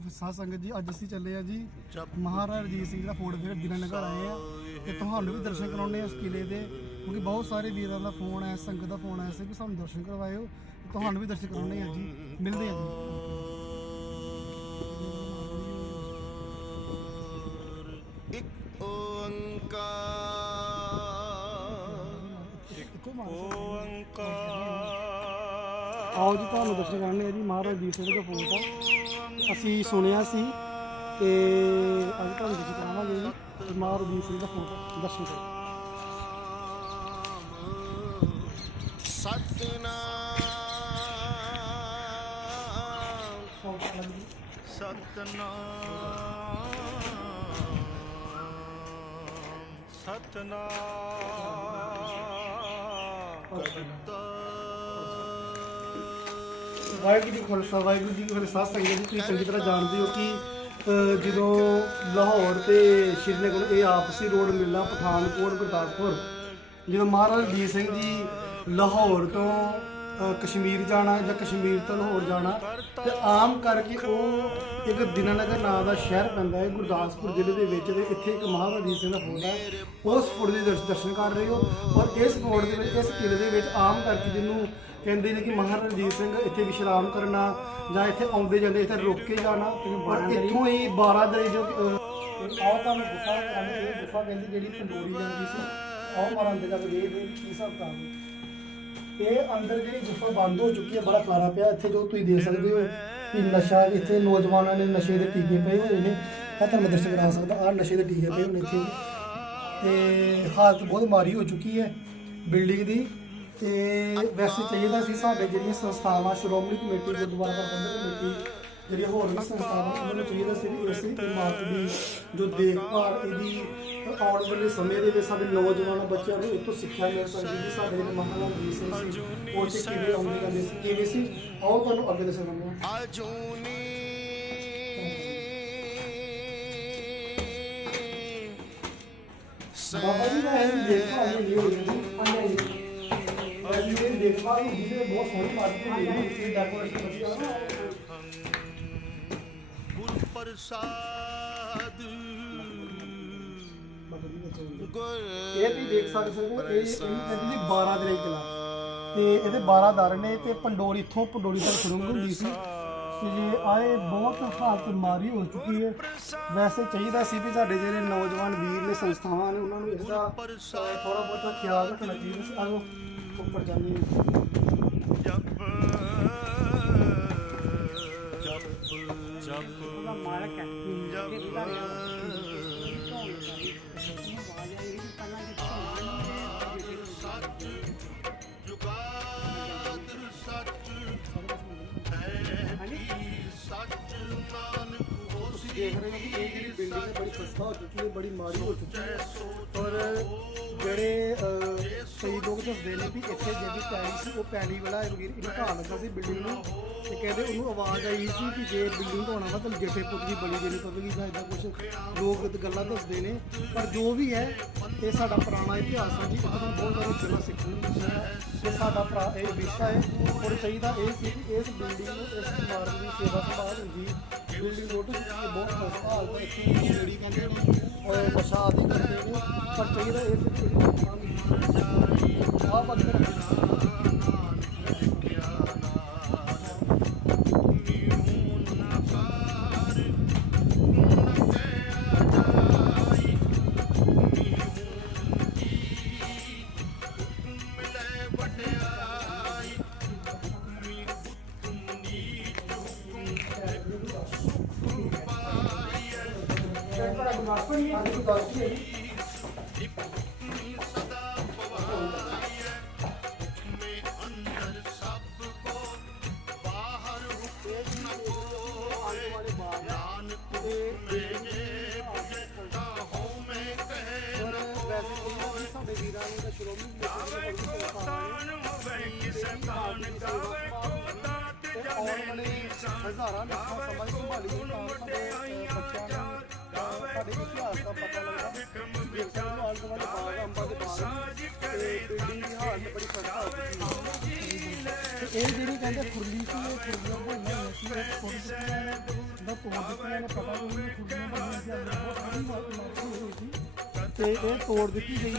ਕੀ ਸਾਧ ਸੰਗਤ ਜੀ ਅੱਜ ਅਸੀਂ ਚੱਲੇ ਆ ਜੀ ਮਹਾਰਾਜਾ ਰਣਜੀਤ ਸਿੰਘ ਦਾ ਫੋਰਟ ਫਿਰ ਦਿਨਾਂ ਨਗਰ ਆਏ ਆ ਤੇ ਤੁਹਾਨੂੰ ਵੀ ਦਰਸ਼ਨ ਕਰਾਉਣੇ ਆ ਇਸ ਕਿਲੇ ਦੇ ਕਿਉਂਕਿ ਬਹੁਤ ਸਾਰੇ ਵੀਰਾਂ ਦਾ ਫੋਨ ਆਇਆ ਸੰਗਤ ਦਾ ਫੋਨ ਆਇਆ ਸੀ ਕਿ ਸਾਨੂੰ ਦਰਸ਼ਨ ਕਰਵਾਇਓ ਤੁਹਾਨੂੰ ਵੀ ਦਰਸ਼ਨ ਕਰਾਉਣੇ ਆ ਜੀ ਮਿਲਦੇ ਆ ਜੀ। ਇੱਕ ਓੰਕਾਰ ਇੱਕੋ ਓੰਕਾਰ। ਆਓ ਜੀ, ਤੁਹਾਨੂੰ ਦਰਸ਼ਨ ਕਰਾਉਣੇ ਆ ਜੀ, ਮਹਾਰਾਜ ਰਣਜੀਤ ਸਿੰਘ ਦਾ ਫੋਰਟ ਆ ਅਸੀਂ ਸੁਣਿਆ ਸੀ ਤੇ ਅੱਜ ਤੁਹਾਨੂੰ ਦਰਸ਼ਨ ਕਰਾਵਾਂਗੇ ਜੀ ਮਹਾਰਾਜ ਰਣਜੀਤ ਸਿੰਘ ਦਾ ਫੋਰਟ ਦਰਸ਼ਨ ਕਰੋ। ਸਤਨਾਮ ਸਤਨਾਮ ਸਤਨਾਮ ਕਰਤਾ ਵਾਹਿਗੁਰੂ ਜੀ ਖਾਲਸਾ ਵਾਹਿਗੁਰੂ ਜੀ ਕੀ ਫਤਿਹ। ਸੰਗਤ ਜੀ ਤੁਸੀਂ ਚੰਗੀ ਤਰ੍ਹਾਂ ਜਾਣਦੇ ਹੋ ਕਿ ਅ, ਜਦੋਂ ਲਾਹੌਰ ਤੇ ਸ਼੍ਰੀਨਗਰ ਇਹ ਆਪਸੀ ਰੋਡ ਮਿਲਣਾ ਪਠਾਨਕੋਟ ਗੁਰਦਾਸਪੁਰ ਜਦੋਂ ਮਹਾਰਾਜ ਰਣਜੀਤ ਸਿੰਘ ਜੀ ਲਾਹੌਰ ਤੋਂ ਅ, ਕਸ਼ਮੀਰ ਜਾਣਾ ਜਾਂ ਕਸ਼ਮੀਰ ਤੋਂ ਲਾਹੌਰ ਜਾਣਾ ਤੇ ਆਮ ਕਰਕੇ ਉਹ ਇੱਕ ਦਿਨਾਨਗਰ ਨਾਂ ਦਾ ਸ਼ਹਿਰ ਪੈਂਦਾ ਹੈ ਗੁਰਦਾਸਪੁਰ ਜ਼ਿਲ੍ਹੇ ਦੇ ਵਿੱਚ ਤੇ ਇੱਥੇ ਇੱਕ ਮਹਾਰਾਜ ਰਣਜੀਤ ਸਿੰਘ ਦਾ ਫੋਰਟ ਹੈ। ਉਸ ਫੋਰਟ ਦੇ ਦਰਸ਼- ਦਰਸ਼ਨ ਕਰ ਰਹੇ ਹੋ ਔਰ ਇਸ ਫੋਰਟ ਦੇ ਵਿੱਚ ਇਸ ਕਿਲੇ ਦੇ ਵਿੱਚ ਆਮ ਕਰਕੇ ਜਿਹਨੂੰ ਕਹਿੰਦੇ ਨੇ ਕਿ ਮਹਾਰਾਜਾ ਰਣਜੀਤ ਸਿੰਘ ਇੱਥੇ ਵਿਸ਼ਰਾਮ ਕਰਨਾ ਜਾਂ ਇੱਥੇ ਆਉਂਦੇ ਜਾਂਦੇ ਇੱਥੇ ਰੁਕ ਕੇ ਜਾਣਾ। ਪਰ ਇੱਥੋਂ ਹੀ 12 ਦਰੇ ਜੋ ਆਹ ਤੁਹਾਨੂੰ ਗੁਫਾ ਕਹਿੰਦੇ, ਇਹ ਗੁਫਾ ਕਹਿੰਦੀ ਜਿਹੜੀ ਪੰਡੋਰੀ ਜਾਂਦੀ ਸੀ, ਆਹ ਮਾਰਾਂ ਅੰਦਰ ਜਾ ਕੇ ਕੀ ਹਿਸਾਬ ਕਿਤਾਬ ਇਹ ਅੰਦਰ ਜਿਹੜੀ ਗੁਫਾ ਬੰਦ ਹੋ ਚੁੱਕੀ ਹੈ, ਬੜਾ ਖਲਾਰਾ ਪਿਆ, ਇੱਥੇ ਜੋ ਤੁਸੀਂ ਦੇਖ ਸਕਦੇ ਹੋ ਕਿ ਨਸ਼ਾ, ਇੱਥੇ ਨੌਜਵਾਨਾਂ ਨੇ ਨਸ਼ੇ ਦੇ ਟੀਕੇ ਪਏ ਹੋਏ ਨੇ। ਆਹ ਤੁਹਾਨੂੰ ਦਰਸ਼ਕ ਕਰਾ ਸਕਦਾ, ਆਹ ਨਸ਼ੇ ਦੇ ਟੀਕੇ ਪਏ ਹੋਏ ਨੇ ਇੱਥੇ। ਤੇ ਹਾਲਤ ਬਹੁਤ ਮਾਰੀ ਹੋ ਚੁੱਕੀ ਹੈ, ਬਿਲਡਿੰਗ ਦੀ। ਤੇ ਵੈਸੇ ਚਾਹੀਦਾ ਸੀ ਸਾਡੇ ਜਿਹੜੀਆਂ ਸੰਸਥਾਵਾਂ ਸ਼੍ਰੋਮਣੀ ਕਮੇਟੀ ਗੁਰਦੁਆਰਾ ਪ੍ਰਬੰਧਕ ਕਮੇਟੀ ਜਿਹੜੀਆਂ ਹੋਰ ਵੀ ਸੰਸਥਾਵਾਂ ਉਹਨਾਂ ਨੂੰ ਚਾਹੀਦਾ ਸੀ ਵੀ ਇਸ ਇਮਾਰਤ ਦੀ ਜੋ ਦੇਖਭਾਲ ਇਹਦੀ ਆਉਣ ਵਾਲੇ ਸਮੇਂ ਦੇ ਵਿੱਚ ਸਾਡੇ ਨੌਜਵਾਨ ਬੱਚਿਆਂ ਨੂੰ ਇਹ ਤੋਂ ਸਿੱਖਿਆ ਮਿਲ ਸਕਦੀ ਕਿ ਸਾਡੇ ਜਿਹੜੇ ਮਹਾਰਾਜ ਰਣਜੀਤ ਸਿੰਘ ਸੀ ਉਹ ਤੇ ਕਿਵੇਂ ਆਉਂਦੇ ਜਾਂਦੇ ਸੀ ਕਿਵੇਂ ਸੀ ਆਓ ਤੁਹਾਨੂੰ ਅੱਗੇ ਦੱਸਾਂਗਾ। ਅਜੂਨੀ ਬਾਬਾ ਜੀ ਦਾ ਇਹ ਦੇਖਭਾਲ ਨਹੀਂ ਹੋਈ ਜੀ ਅੰਦਰ ਦੇਖਭਾਲ ਹੁੰਦੀ ਤੇ ਬਹੁਤ ਸੋਹਣੀ ਮਾਰਕੀਟ ਹੋਈ ਹੈ। ਇਹ ਡੈਕੋਰੇਸ਼ਨ ਵਧੀਆ। ਨਾ ਗੁਰ ਪ੍ਰਸਾਦ ਗੁਰ ਇਹ ਤੁਸੀਂ ਦੇਖ ਸਕਦੇ ਹੋ ਇਹ ਇਹਨੂੰ ਕਹਿੰਦੇ ਨੇ 12 ਦਿਨਾਂ ਕਿਲਾ ਤੇ ਇਹਦੇ 12 ਦਰ ਨੇ ਤੇ ਪੰਡੋਰੀ ਇੱਥੋਂ ਪੰਡੋਰੀ ਤੱਕ ਸ਼ੁਰੂ ਹੁੰਦੀ ਸੀ। ਤੇ ਜੇ ਆਏ ਬਹੁਤ ਹਾਲਤ ਮਾਰੀ ਹੋ ਚੁੱਕੀ ਹੈ। ਵੈਸੇ ਚਾਹੀਦਾ ਸੀ ਵੀ ਸਾਡੇ ਜਿਹੜੇ ਨੌਜਵਾਨ ਵੀਰ ਨੇ ਸੰਸਥਾਵਾਂ ਨੇ ਉਹਨਾਂ ਨੂੰ ਇਸ ਦਾ ਥੋੜਾ ਬਹੁਤਾ ਖਿਆਲ ਰੱਖਣਾ ਚਾਹੀਦਾ ਸੀ। ਆਓ ਉੱਪਰ ਜਾਂਦੇ ਹਾਂ ਜਪ। ਜਪ। ਜਪ ਉਹਦਾ ਮਾਲਕ ਹੈ। ਜਪ। ਤੇ ਉਹਦਾ ਆਵਾਜ਼ ਆਈ ਕਿ ਪਹਿਲਾਂ ਕਿ ਧੌਣ ਸੱਚ ਜੁਗਾਦ ਸੱਚ। ਹੈ ਨਾਨਕ ਹੋਸੀ ਦੇਖ ਸੀ, ਉਹ ਪੈਲੀ ਵਾਲਾ ਇਹ ਵੀਰ ਇਹਨੂੰ ਢਾਹ ਲੱਗਾ ਸੀ ਬਿਲਡਿੰਗ ਨੂੰ ਤੇ ਕਹਿੰਦੇ ਉਹਨੂੰ ਆਵਾਜ਼ ਆਈ ਸੀ ਕਿ ਜੇ ਬਿਲਡਿੰਗ ਢਾਉਣਾ ਵਾ ਤਾਂ ਜੇਠੇ ਪੁੱਤ ਦੀ ਬਲੀ ਦੇਣੀ ਪਵੇਗੀ ਜਾਂ ਇਦਾਂ ਕੁਝ ਲੋਕ ਗੱਲਾਂ ਦੱਸਦੇ ਨੇ। ਪਰ ਜੋ ਵੀ ਹੈ, ਇਹ ਸਾਡਾ ਪੁਰਾਣਾ ਇਤਿਹਾਸ ਹੈ ਜੀ ਇੱਥੇ ਬਹੁਤ ਸਾਰੀਆਂ ਗੱਲਾਂ ਸਿੱਖਣ ਨੂੰ ਮਿਲਦੀਆਂ ਹੈ ਕਿ ਸਾਡਾ ਭਰਾ, ਇਹ ਵਿਸ਼ਾ ਹੈ, ਔਰ ਚਾਹੀਦਾ ਇਹ ਸੀ ਕਿ ਇਸ ਬਿਲਡਿੰਗ ਨੂੰ, ਇਸ ਇਮਾਰਤ ਦੀ ਸੇਵਾ ਸੰਭਾਲ ਹੁੰਦੀ ਬਿਲਡਿੰਗ ਨੋਟਿਸ ਕੀਤੀ ਬਹੁਤ ਖਸਤਾ ਹਾਲਤ ਇੱਥੇ ਜਿਹੜੀ ਕਹਿੰਦੇ ਨੇ, ਔਰ ਬਸ਼ਾ ਆਦਿ ਕਰਦੇ ਨੇ, ਪਰ ਚਾਹੀਦਾ ਇਸ ਜਿਹੜੀ ਆਹ ਬੰਦ ਹਜ਼ਾਰਾਂ ਲੱਖਾਂ ਸਮਾਂ ਸੰਭਾਲੀ ਤਾਂ ਬੱਚਿਆਂ ਨੂੰ ਇਤਿਹਾਸ ਦਾ ਪਤਾ ਲੱਗਦਾ ਦੇਖ ਸਕਦੇ ਆਲੇ ਦੁਆਲੇ ਬਾਗ ਅੰਬਾਂ ਦੇ ਬਾਗ ਤੇ ਬਿਲਡਿੰਗ ਦੀ ਹਾਲਤ ਬੜੀ ਖਸਤਾ ਹੋ ਚੁੱਕੀ ਤੇ ਇਹ ਜਿਹੜੀ ਕਹਿੰਦੇ ਖੁਰਲੀ ਸੀ ਇਹ ਖੁਰਲੀਆਂ ਬਣੀਆਂ ਹੋਈਆਂ ਸੀ ਇਹ ਖੁਰਦ ਦਾ ਤੋੜ ਦਿੱਤੀਆਂ ਨੇ ਪਤਾ ਨਹੀਂ ਖੁਰਲੀਆਂ ਬਣੀਆਂ ਸੀ ਤੇ ਇਹ ਤੋੜ ਦਿੱਤੀ ਗਈ।